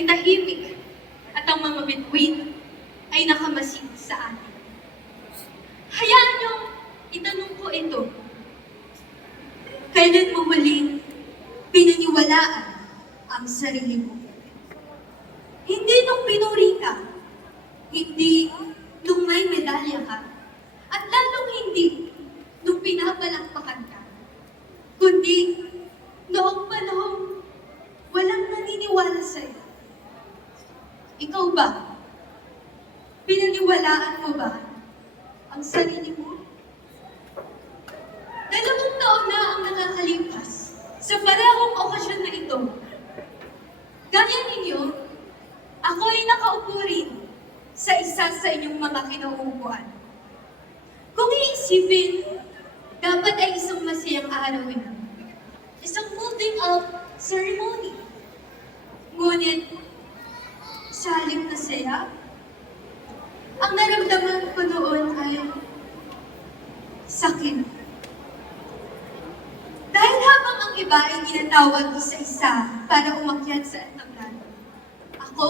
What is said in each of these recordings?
ay tahimik at ang mga bituin ay nakamasid sa atin. Hayaan niyo itanong ko ito. Kailan mo huling pinaniwalaan ang sarili mo? Hindi nung pinuri ka, hindi nung may medalya ka, at lalong hindi nung pinapalakpakan ka, kundi noong panahong walang naniniwala sa'yo. Ikaw ba? Pinaniwalaan mo ba ang sarili mo? 2 taon na ang nakakalipas sa parehong okasyon na ito. Gaya ninyo, ako ay nakaupo rin sa isa sa inyong mga kinauupuan. Kung iisipin, dapat ay isang masayang araw ito. Isang moving up ceremony. Ngunit, sa halip na saya, ang naramdaman ko noon ay sakit. Dahil habang ang iba ay tinatawag isa-isa para umakyat sa entablado, ako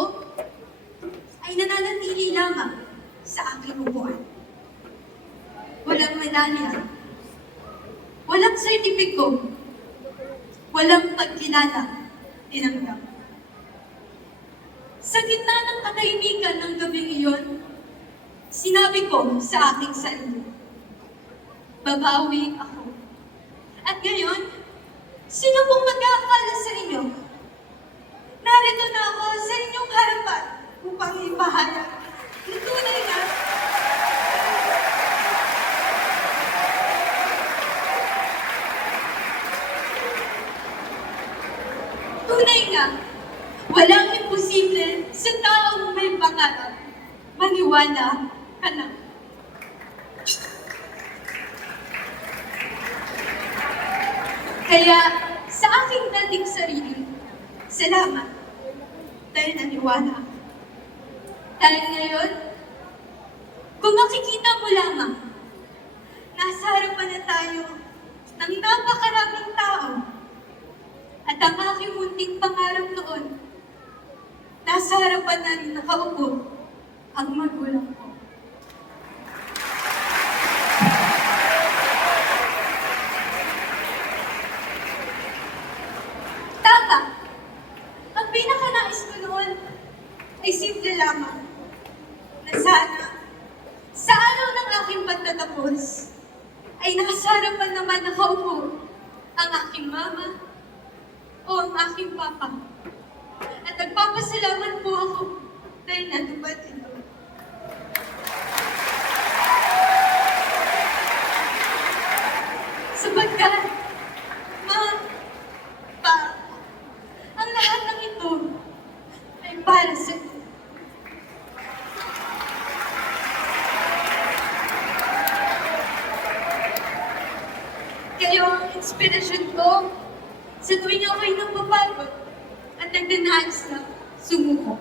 ay nananatili lamang sa aking upuan. Walang medalya, walang sertipiko, walang pagkilala tinanggap. Sa gitna ng katahimikan ng gabing iyon, sinabi ko sa aking sarili, babawi ako. At ngayon, sino pong mag-aakala sa inyo? Narito na ako sa inyong harapan upang ipahayag na tunay na walang imposible sa taong may pangarap. Maniwala ka na. Kaya sa aking dating sarili, salamat dahil naniwala ako. Dahil ngayon, kung makikita mo lamang, nasa harapan na tayo ng napakaraming tao at ang aking munting pangarap noon, nasa harapan na rin nakaupo ang magulang ko. Tama, ang pinakanais ko noon ay simple lamang na sana sa araw ng aking pagtatapos ay nasa harapan naman nakaupo ang aking mama o ang aking papa. At nagpapasalamat po ako dahil natupad ito. Sapagkat, ma, pa, ang lahat ng ito ay para sa iyo. Kayo ang inspirasyon ko sa tuwing ako'y napapagod at nagdanaas na sumuko.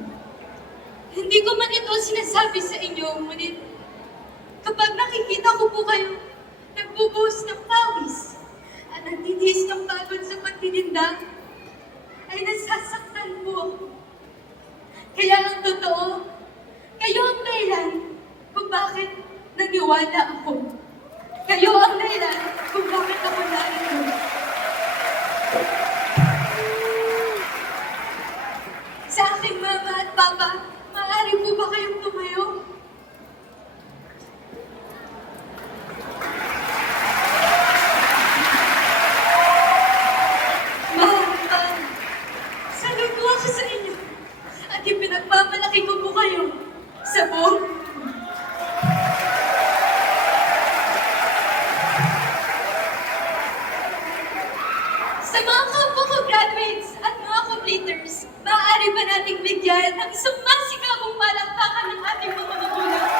Hindi ko man ito sinasabi sa inyo, ngunit kapag nakikita ko po kayo nagbubuhos ng pawis at nagtitiis ng pagod sa pagtitinda, ay nasasaktan po ako. Kaya ang totoo, kayo ang dahilan kung bakit naniwala ako. Kayo ang dahilan kung bakit ako narito. Sa aking mama at papa, maaari po ba kayong tumayo? Mama, salut po ako sa inyo at ipinagmamalaki ko po kayo sa buong sa mga kapwa ko graduates at mga completers, maaari ba nating bigyan ng isang masikabong palakpakan ng ating mga magulang?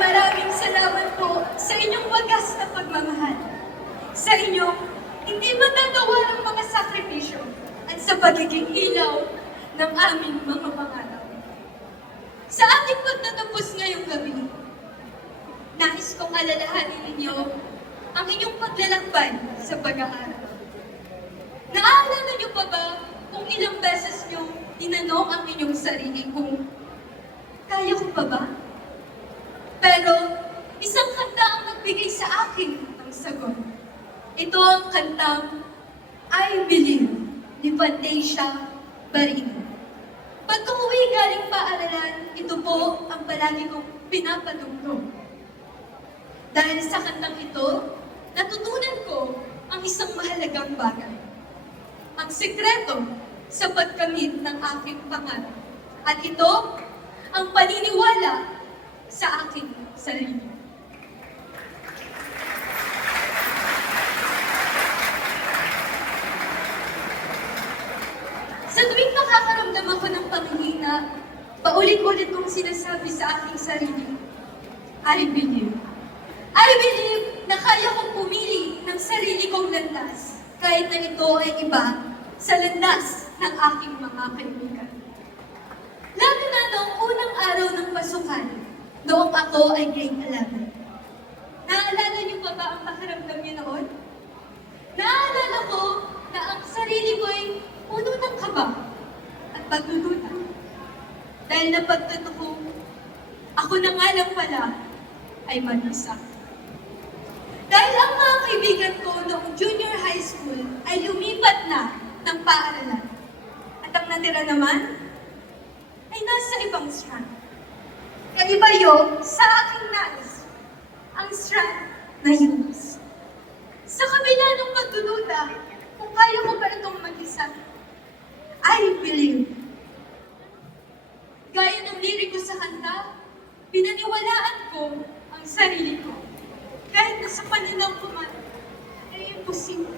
Maraming salamat po sa inyong wagas na pagmamahal. Sa inyong hindi matatawarang mga sakripisyo at sa pagiging ilaw ng aming mga pangarap. Sa ating pagtatapos ngayong gabi, nais kong alalahanin ninyo ang inyong paglalakbay sa pag-aaral. Naaalala niyo pa ba kung ilang beses niyo tinanong ang inyong sarili kung kaya ko pa ba? Pero isang kanta ang nagbigay sa akin ng sagot. Ito ang kantang I Believe ni Fantasia Barino. Pag-uwi galing paaralan, ito po ang palagi kong pinapatugtog. Dahil sa kantang ito, natutunan ko ang isang mahalagang bagay. Ang sekreto sa pagkamit ng aking pangarap. At ito, ang paniniwala sa aking sarili. Sa tuwing nakakaramdam ako ng panghihina, paulit-ulit kong sinasabi sa aking sarili, I believe. I believe na kaya kong pumili ng sarili kong landas, kahit na ito ay iba sa landas ng aking mga kaibigan. Lalo na noong unang araw ng pasukan, noong ako ay grade 11. Naalala niyo pa ba ang pakiramdam niyo noon? Naalala ko na ang sarili ko ay puno ng kaba at pagdududa. Dahil napagtanto ko, ako na nga lang pala ay mag-isa. Dahil ang mga kaibigan ko noong junior high school ay lumipat na ng paaralan. At ang natira naman ay nasa ibang strand. Kaiba yun sa aking nais, ang strand na Eunice. Sa kabila ng pagdududa, kung kaya ko ba itong mag-isa, I believe. Gaya ng liriko sa kanta, pinaniwalaan ko ang sarili ko. Kahit na sa pananaw ko man, ay imposible.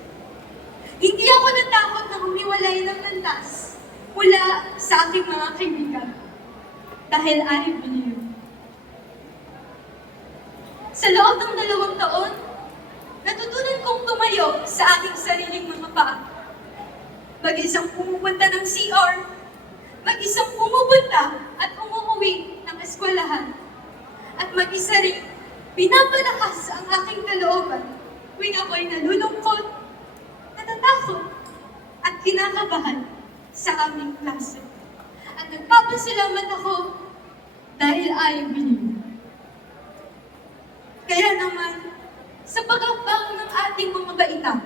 Hindi ako natakot na humiwalay ng landas mula sa aking mga kaibigan. Dahil I believe. Sa loob ng 2 taon, natutunan kong tumayo sa aking sariling mga paa. Mag-isang pumupunta ng CR, mag-isang pumupunta at umuwi ng eskwelahan, at mag-isa rin pinapalakas ang aking kalooban tuwing ako'y nalulungkot, natatakot, at kinakabahan sa aming klase. At nagpapasalamat ako dahil I believe. Kaya naman, sa pag-abang ng ating mga baitang,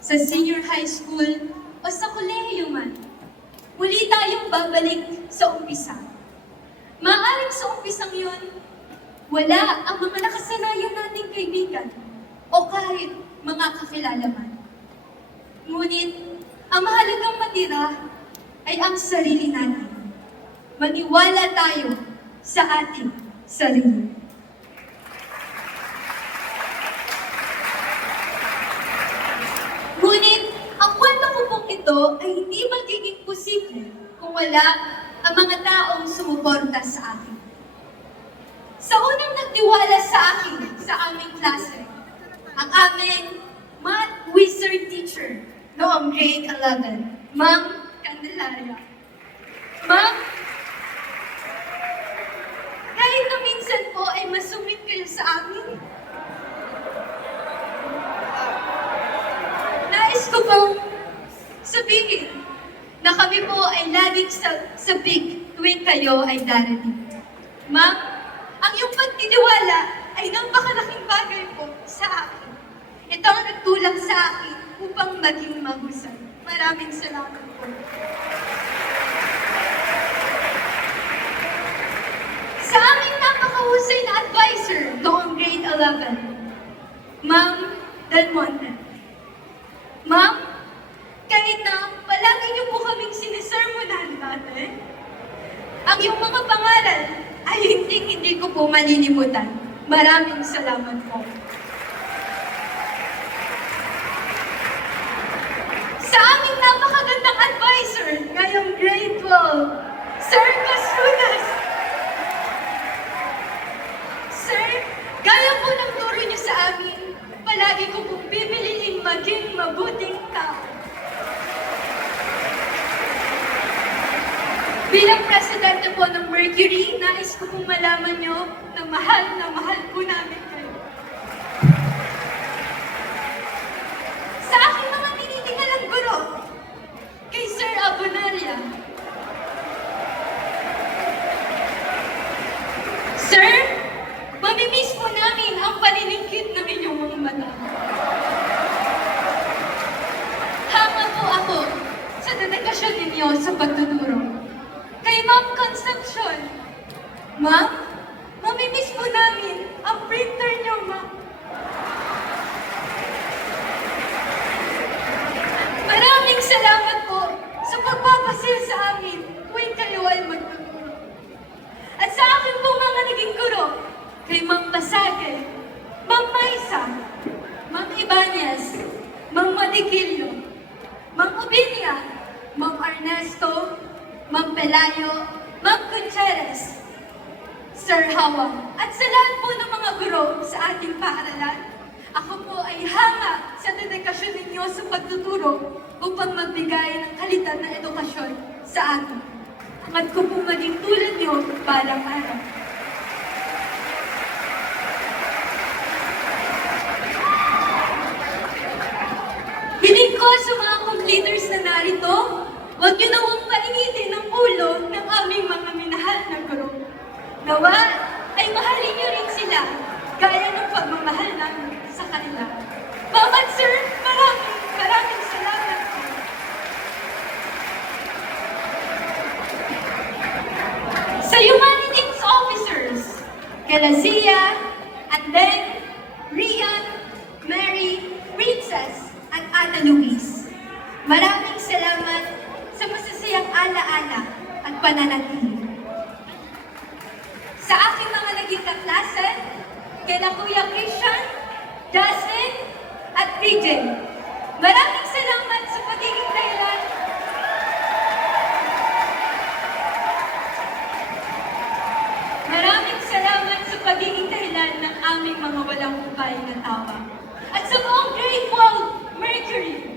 sa senior high school o sa kolehiyo man, muli tayong babalik sa umpisa. Maaaring sa umpisang yun, wala ang mga nakasanayan nating kaibigan o kahit mga kakilala man. Ngunit, ang mahalagang matira ay ang sarili natin. Maniwala tayo sa ating sarili. Ngunit, ang kwento ko pong ito ay hindi magiging posible kung wala ang mga taong sumuporta sa akin. Sa unang nagtiwala sa akin sa aming klase, ang aming math wizard teacher noong grade 11, Ma'am Candelaria. Ma'am, kahit na minsan po ay masungit kayo sa amin, nais ko pong sabihin na kami po ay laging sabik tuwing kayo ay darating. Ma'am, ang iyong pagtitiwala ay napakalaking bagay po sa akin. Ito ang nagtulak sa akin upang maging mahusay. Maraming salamat po. Sa aming napakahusay na advisor noong grade 11, Ma'am Del Monte. Ma'am, kahit na palagi niyo po kaming sinisermonan dati, ang iyong mga pangaral ay hindi ko po malilimutan. Maraming salamat po. Sa aming napakagandang advisor ngayong grade 12, Sir Casunas. Sir, gaya po ng turo niyo sa amin, palagi ko pong bibiliing maging mabuting tao. Bilang presidente po ng Mercury, nais ko pong malaman nyo na mahal po namin kayo. Ma'am, mamimiss po namin ang printer niyo, ma'am. Maraming salamat po sa pagpapasil sa amin tuwing kayo ay magtuturo. At sa akin po mga naging guro, kay Ma'am Basage, Ma'am Maisa, Ma'am Ibanez, Ma'am Madikillo, Ma'am Ubinia, Ma'am Ernesto, Ma'am Pelayo, Ma'am Gutierrez, Sir Hawang, at sa lahat po ng mga guro sa ating paaralan, ako po ay hanga sa dedikasyon ninyo sa pagtuturo upang magbigay ng kalitan na edukasyon sa atin. Hangad ko po maging tulad niyo balang araw. Hiling ko sa mga completers na narito, huwag niyo na huwag painitin ang ulo ng aming mga minahal na guro. Nawa ay mahalin niyo rin sila gaya ng pagmamahal namin sa kanila. Bawat sir, maraming salamat po. Sa humanities officers, kala Zia, and then Rian, Mary, Princess, at Ana Luis. Maraming salamat sa masasayang alaala at pananatili. Sa aking mga naging kaklase, kila Kuya Christian, Justin, at DJ. Maraming salamat sa pagiging dahilan. Maraming salamat sa pagiging dahilan ng aming mga walang upay na tawa. At sa buong Great Wall, Mercury,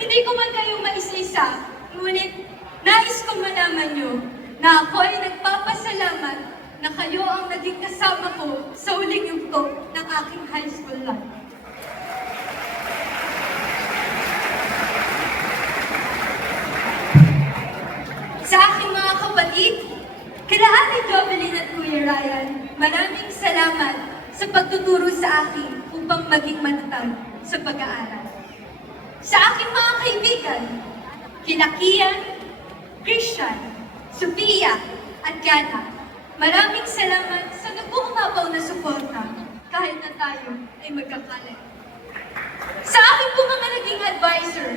hindi ko man kayo maisa-isa, ngunit nais kong malaman nyo na ako ay nagpapasalamat na kayo ang naging kasama ko sa huling yugto ng aking high school life. Sa aking mga kapatid, kila Ate Jovelyn at Kuya Ryan, maraming salamat sa pagtuturo sa akin upang maging matatag sa pag-aaral. Sa aking mga kaibigan, kila Kian, Christian, Sophia, at Yana, maraming salamat sa nag-uumapaw na suporta kahit na tayo ay magkakalat. Sa aking po mga naging advisor,